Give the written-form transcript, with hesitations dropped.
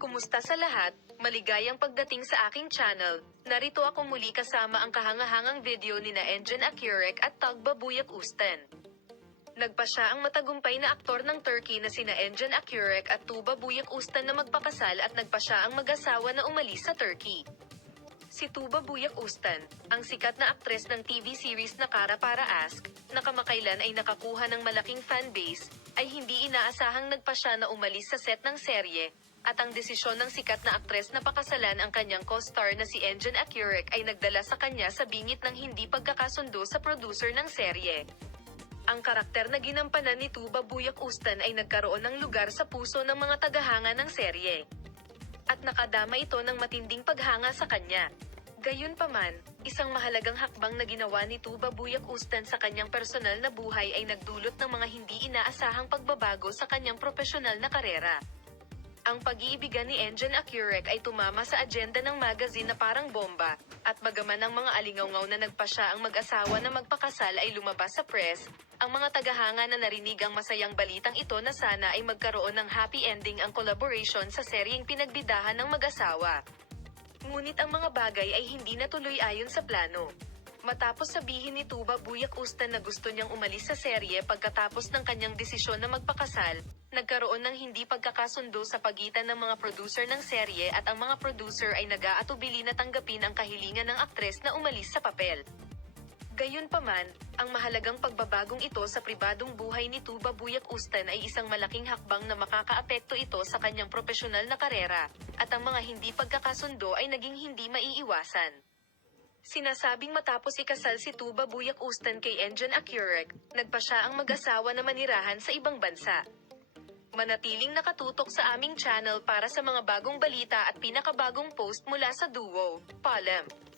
Kumusta sa lahat? Maligayang pagdating sa aking channel. Narito ako muli kasama ang kahangahangang video ni na Engin Akyurek at Tuğba Büyüküstün. Nagpa siya ang matagumpay na aktor ng Turkey na sina Engin Akyurek at Tuğba Büyüküstün na magpakasal at nagpa siya ang mag-asawa na umalis sa Turkey. Si Tuğba Büyüküstün, ang sikat na aktres ng TV series na Kara Para Aşk, na kamakailan ay nakakuha ng malaking fanbase, ay hindi inaasahang nagpa siya na umalis sa set ng serye, at ang desisyon ng sikat na aktres na pakasalan ang kanyang co-star na si Engin Akyurek ay nagdala sa kanya sa bingit ng hindi pagkakasundo sa producer ng serye. Ang karakter na ginampanan ni Tuğba Büyüküstün ay nagkaroon ng lugar sa puso ng mga tagahanga ng serye. At nakadama ito ng matinding paghanga sa kanya. Gayunpaman, isang mahalagang hakbang na ginawa ni Tuğba Büyüküstün sa kanyang personal na buhay ay nagdulot ng mga hindi inaasahang pagbabago sa kanyang profesional na karera. Ang pag-iibigan ni Engin Akyurek ay tumama sa agenda ng magazine na parang bomba, at bagaman ang mga alingawngaw na nagpa siya ang mag-asawa na magpakasal ay lumabas sa press, ang mga tagahanga na narinig ang masayang balitang ito na sana ay magkaroon ng happy ending ang collaboration sa seryeng pinagbidahan ng mag-asawa. Ngunit ang mga bagay ay hindi natuloy ayon sa plano. Matapos sabihin ni Tuğba Büyüküstün na gusto niyang umalis sa serye pagkatapos ng kanyang desisyon na magpakasal, nagkaroon ng hindi pagkakasundo sa pagitan ng mga producer ng serye at ang mga producer ay nag-aatubili na tanggapin ang kahilingan ng aktres na umalis sa papel. Gayunpaman, ang mahalagang pagbabagong ito sa pribadong buhay ni Tuğba Büyüküstün ay isang malaking hakbang na makakaapekto ito sa kanyang profesional na karera, at ang mga hindi pagkakasundo ay naging hindi maiiwasan. Sinasabing matapos ikasal si Tuğba Büyüküstün kay Engin Akyurek, nagpa siya ang mag-asawa na manirahan sa ibang bansa. Manatiling nakatutok sa aming channel para sa mga bagong balita at pinakabagong post mula sa duo. Paalam!